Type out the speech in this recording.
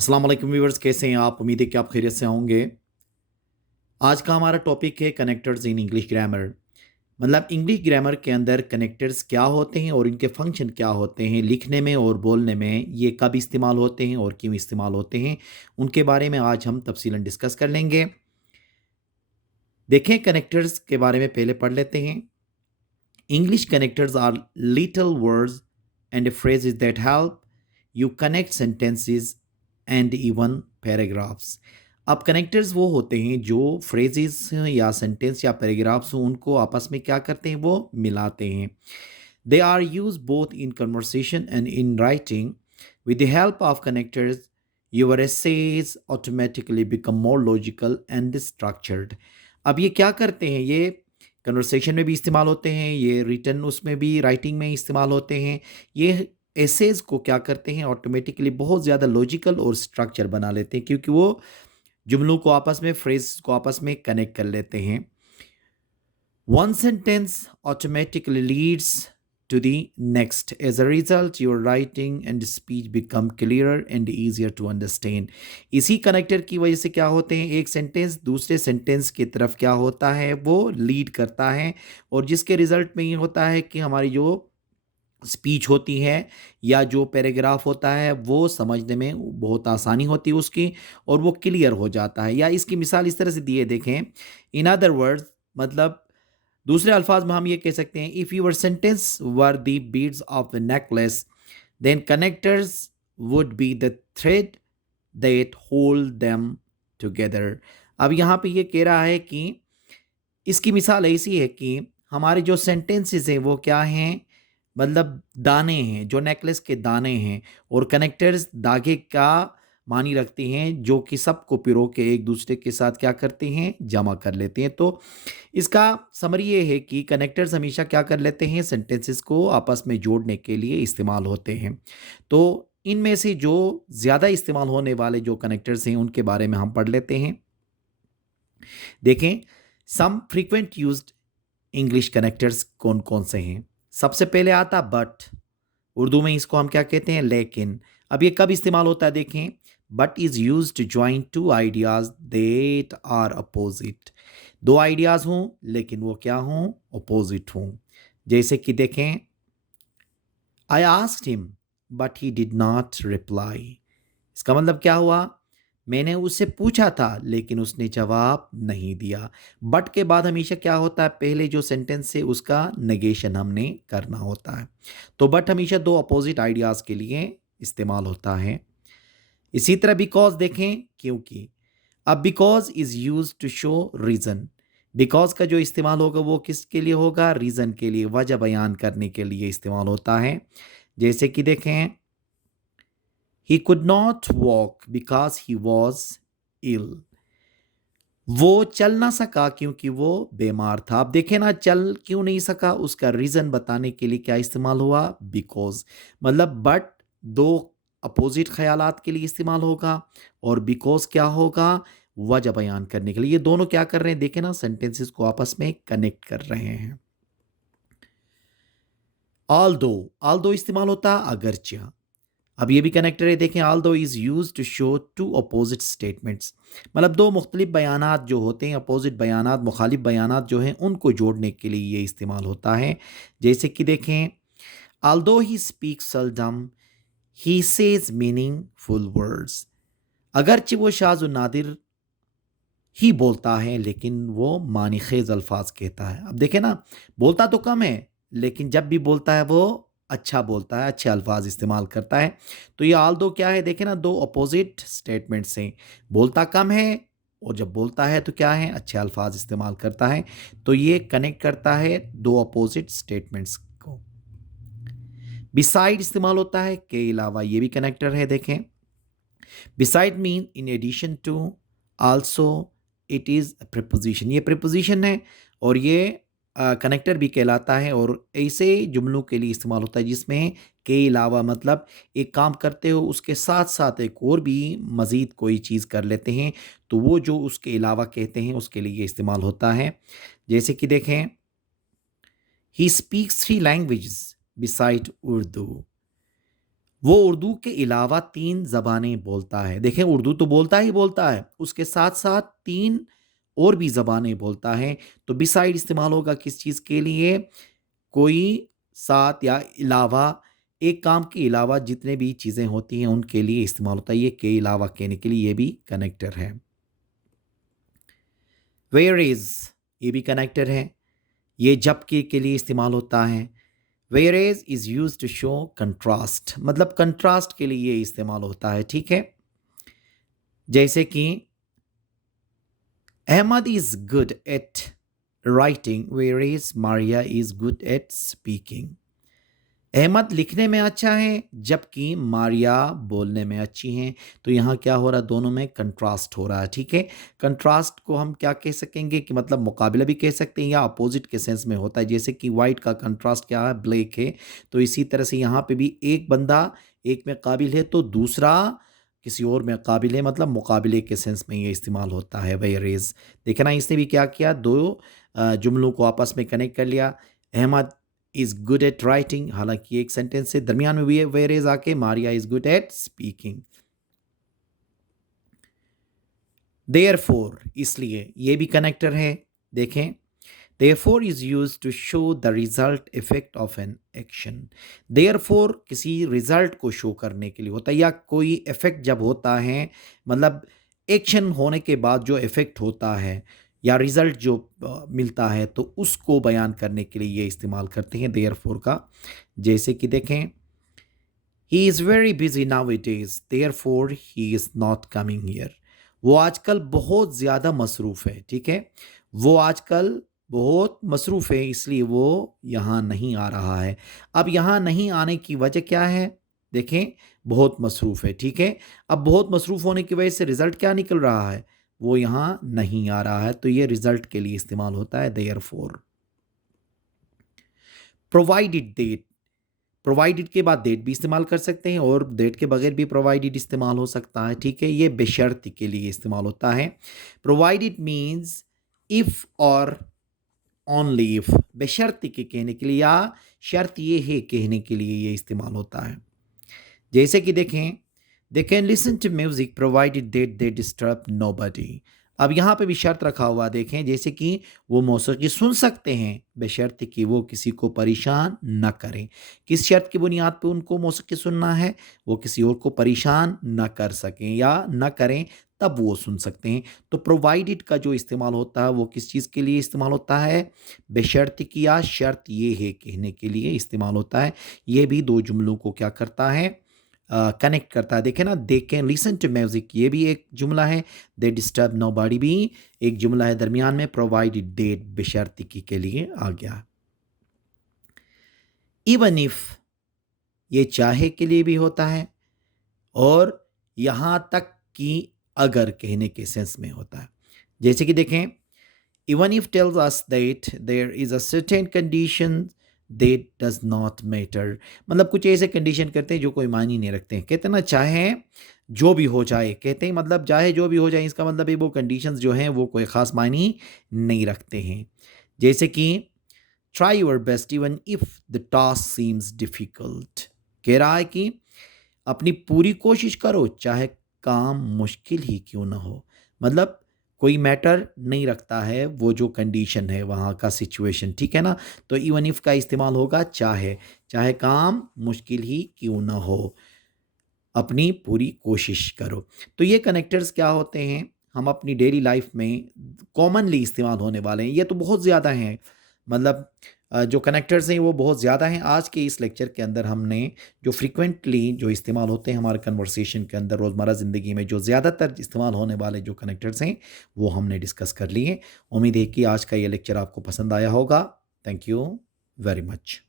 अस्सलाम वालेकुम व्यूअर्स, कैसे हैं आप? उम्मीद है कि आप खैरियत से होंगे। आज का हमारा टॉपिक है कनेक्टर्स इन इंग्लिश ग्रामर। मतलब इंग्लिश ग्रामर के अंदर कनेक्टर्स क्या होते हैं और इनके फंक्शन क्या होते हैं, लिखने में और बोलने में ये कब इस्तेमाल होते हैं और क्यों इस्तेमाल होते हैं, उनके बारे में आज हम तफसीलन डिस्कस कर लेंगे। देखें, कनेक्टर्स के बारे में पहले पढ़ लेते हैं। English connectors are little words and phrases that help you connect sentences and even paragraphs. अब कनेक्टर्स वो होते हैं जो फ्रेजेस या सेंटेंस या पैराग्राफ्स हों उनको आपस में क्या करते हैं, वो मिलाते हैं। They are use both in conversation and in writing. With the help of connectors your essays automatically become more logical and structured. अब ये क्या करते हैं, ये कन्वर्सेशन में भी इस्तेमाल होते हैं, ये रिटन उसमें भी राइटिंग में इस्तेमाल होते हैं। ये एसेज को क्या करते हैं, ऑटोमेटिकली बहुत ज़्यादा लॉजिकल और स्ट्रक्चर बना लेते हैं क्योंकि वो जुमलों को आपस में, फ्रेज को आपस में कनेक्ट कर लेते हैं। One sentence automatically leads to the next. As a result, your writing and speech become clearer and easier to understand. इसी कनेक्टर की वजह से क्या होते हैं, एक सेंटेंस दूसरे सेंटेंस की तरफ क्या होता है, वो लीड करता है और जिसके रिजल्ट में ये होता है कि हमारी जो स्पीच होती है या जो पैराग्राफ होता है वो समझने में बहुत आसानी होती है उसकी, और वो क्लियर हो जाता है। या इसकी मिसाल इस तरह से दिए, देखें, इन अदर वर्ड्स, मतलब दूसरे अल्फाज में हम ये कह सकते हैं, if your sentence were the beads of the necklace then connectors would be the thread that hold them together. अब यहाँ पे ये कह रहा है कि इसकी मिसाल ऐसी है कि हमारे जो सेंटेंसेस हैं वो क्या हैं, मतलब दाने हैं, जो नेकलेस के दाने हैं, और कनेक्टर्स धागे का मानी रखते हैं जो कि सबको पिरो के एक दूसरे के साथ क्या करते हैं, जमा कर लेते हैं। तो इसका समरी ये है कि कनेक्टर्स हमेशा क्या कर लेते हैं, सेंटेंसेस को आपस में जोड़ने के लिए इस्तेमाल होते हैं। तो इनमें से जो ज़्यादा इस्तेमाल होने वाले जो कनेक्टर्स हैं उनके बारे में हम पढ़ लेते हैं। देखें, सम फ्रीक्वेंट यूज्ड इंग्लिश कनेक्टर्स कौन कौन से हैं। सबसे पहले आता बट। उर्दू में इसको हम क्या कहते हैं, लेकिन। अब ये कब इस्तेमाल होता है, देखें, but is use to join two ideas that are opposite. दो आइडियाज हों लेकिन वो क्या हों, अपोजिट हों। जैसे कि देखें, I asked him but he did not reply. इसका मतलब क्या हुआ, मैंने उससे पूछा था लेकिन उसने जवाब नहीं दिया। बट के बाद हमेशा क्या होता है, पहले जो सेंटेंस है उसका नेगेशन हमने करना होता है। तो बट हमेशा दो अपोजिट आइडियाज़ के लिए इस्तेमाल होता है। इसी तरह बिकॉज, देखें, क्योंकि। अब because is use to show reason. Because का जो इस्तेमाल होगा वो किसके लिए होगा, रीज़न के लिए, वजह बयान करने के लिए इस्तेमाल होता है। जैसे कि देखें, he could not walk because he was ill. वो चल ना सका क्योंकि वो बीमार था। अब देखें ना, चल क्यों नहीं सका, उसका रीज़न बताने के लिए क्या इस्तेमाल हुआ, बिकॉज। मतलब बट दो अपोजिट ख्यालात के लिए इस्तेमाल होगा और बिकॉज क्या होगा, वजह बयान करने के लिए। ये दोनों क्या कर रहे हैं, देखें ना, सेंटेंसेस को आपस में कनेक्ट कर रहे हैं। ऑल दो इस्तेमाल होता अगरचे। अब ये भी कनेक्टर है, देखें, although is use to show two opposite statements. मतलब दो मुख्तलिफ बयानात जो होते हैं, अपोजिट बयानात, मुखालिफ बयानात जो हैं, उनको जोड़ने के लिए ये इस्तेमाल होता है। जैसे कि देखें, although he speaks seldom he says meaningful words. अगरचे वो शाज़ व नादिर ही बोलता है लेकिन वो मानी खेज अल्फाज कहता है। अब देखें ना, बोलता तो कम है लेकिन जब भी बोलता है वो अच्छा बोलता है, अच्छे अल्फाज इस्तेमाल करता है। तो ये आल दो क्या है, देखें ना, दो अपोजिट स्टेटमेंट्स हैं। बोलता कम है और जब बोलता है तो क्या है, अच्छे अल्फाज इस्तेमाल करता है। तो ये कनेक्ट करता है दो अपोजिट स्टेटमेंट्स को। बिसाइड इस्तेमाल होता है के अलावा, ये भी कनेक्टर है, देखें। Beside mean in addition to, also, it is preposition. ये प्रीपोजिशन है और ये कनेक्टर भी कहलाता है और ऐसे जुमलों के लिए इस्तेमाल होता है जिसमें के अलावा, मतलब एक काम करते हो उसके साथ साथ एक और भी मज़ीद कोई चीज़ कर लेते हैं, तो वो जो उसके अलावा कहते हैं उसके लिए इस्तेमाल होता है। जैसे कि देखें, he speaks three languages beside Urdu. वो उर्दू के अलावा 3 ज़बानें बोलता है। देखें उर्दू तो बोलता ही बोलता है, उसके साथ-साथ 3 और भी ज़बानें बोलता है। तो बिसाइड इस्तेमाल होगा किस चीज़ के लिए? कोई साथ या अलावा, एक काम के अलावा जितने भी चीज़ें होती हैं उनके लिए इस्तेमाल होता है। ये के अलावा कहने के लिए ये भी कनेक्टर है। वेयर इज़ ये भी कनेक्टर है। ये जबकि के लिए इस्तेमाल होता है। Whereas is use to show contrast, मतलब कंट्रास्ट के लिए ये इस्तेमाल होता है। ठीक है, जैसे कि Ahmad is good at writing whereas Maria is good at speaking. Ahmad लिखने में अच्छा है जबकि मारिया बोलने में अच्छी हैं। तो यहाँ क्या हो रहा है? दोनों में कंट्रास्ट हो रहा है। ठीक है, कंट्रास्ट को हम क्या कह सकेंगे कि मतलब मुकाबला भी कह सकते हैं या अपोजिट के सेंस में होता है। जैसे कि वाइट का कंट्रास्ट क्या है? ब्लैक है। तो इसी तरह से यहाँ पे भी एक बंदा एक में काबिल है तो दूसरा किसी और में काबिल है, मतलब मुकाबले के सेंस में ये इस्तेमाल होता है। वेयरेज देखे ना, इसने भी क्या किया? दो जुमलों को आपस में कनेक्ट कर लिया। Ahmad is good at writing, हालांकि एक सेंटेंस से दरमियान में भी है वेयर इज आके, Maria is good at speaking. Therefore इसलिए ये भी कनेक्टर है। देखें, therefore is use to show the result effect of an action. Therefore किसी रिजल्ट को शो करने के लिए होता है, या कोई इफेक्ट जब होता है, मतलब एक्शन होने के बाद जो इफेक्ट होता है या रिजल्ट जो मिलता है, तो उसको बयान करने के लिए ये इस्तेमाल करते हैं देयरफॉर का। जैसे कि देखें, he is very busy now it is therefore he is not coming here. वो आजकल बहुत ज़्यादा मसरूफ़ है। ठीक है, वो आजकल बहुत मसरूफ़ है इसलिए वो यहाँ नहीं आ रहा है। अब यहाँ नहीं आने की वजह क्या है? देखें, बहुत मसरूफ़ है। ठीक है, अब बहुत मसरूफ़ होने की वजह से रिज़ल्ट क्या निकल रहा है? वो यहाँ नहीं आ रहा है, तो ये रिज़ल्ट के लिए इस्तेमाल होता है देयरफॉर। प्रोवाइडेड दैट, प्रोवाइडेड के बाद डेट भी इस्तेमाल कर सकते हैं और डेट के बगैर भी प्रोवाइडेड इस्तेमाल हो सकता है। ठीक है, ये बेशर्त के लिए इस्तेमाल होता है। प्रोवाइडेड मीन्स इफ़ और ओनली इफ़, बेशर्त के कहने के लिए या शर्त ये है कहने के लिए ये इस्तेमाल होता है। जैसे कि देखें, they can listen to music provided that they disturb nobody. अब यहाँ पे भी शर्त रखा हुआ देखें, जैसे कि वो मौसीकी सुन सकते हैं बशर्ते कि वो किसी को परेशान न करें। किस शर्त की बुनियाद पे उनको मौसीकी सुनना है? वो किसी और को परेशान न कर सकें या न करें, तब वो सुन सकते हैं। तो प्रोवाइडेड का जो इस्तेमाल होता है वो किस चीज़ के लिए इस्तेमाल होता है? बशर्ते कि या शर्त ये है कहने के लिए इस्तेमाल होता है। ये भी दो जुमलों को क्या करता है? कनेक्ट करता है। देखें ना, they can listen to music ये भी एक जुमला है, दे डिस्टर्ब नोबडी भी एक जुमला है, दरमियान में प्रोवाइडेड डेट बेशर्तिकी के लिए आ गया। इवन इफ ये चाहे के लिए भी होता है और यहाँ तक कि अगर कहने के सेंस में होता है। जैसे कि देखें, even if tells us that there is a certain condition that does not matter, मतलब कुछ ऐसे कंडीशन करते हैं जो कोई मायने नहीं रखते हैं। कहते हैं ना, चाहे जो भी हो जाए, कहते हैं मतलब चाहे जो भी हो जाए, इसका मतलब है वो कंडीशंस जो हैं वो कोई ख़ास मायने नहीं रखते हैं। जैसे कि try your best even if the task seems difficult, कह रहा है कि अपनी पूरी कोशिश करो चाहे काम मुश्किल ही क्यों ना हो। मतलब कोई मैटर नहीं रखता है वो जो कंडीशन है वहाँ का सिचुएशन। ठीक है ना, तो इवन इफ का इस्तेमाल होगा चाहे, चाहे काम मुश्किल ही क्यों ना हो, अपनी पूरी कोशिश करो। तो ये कनेक्टर्स क्या होते हैं? हम अपनी डेली लाइफ में कॉमनली इस्तेमाल होने वाले हैं। ये तो बहुत ज़्यादा हैं, मतलब जो कनेक्टर्स हैं वो बहुत ज़्यादा हैं। आज के इस लेक्चर के अंदर हमने जो फ्रीक्वेंटली जो इस्तेमाल होते हैं हमारे कन्वर्सेशन के अंदर, रोज़मर्रा ज़िंदगी में जो ज़्यादातर इस्तेमाल होने वाले जो कनेक्टर्स हैं वो हमने डिस्कस कर लिए। उम्मीद है कि आज का ये लेक्चर आपको पसंद आया होगा। Thank you very much.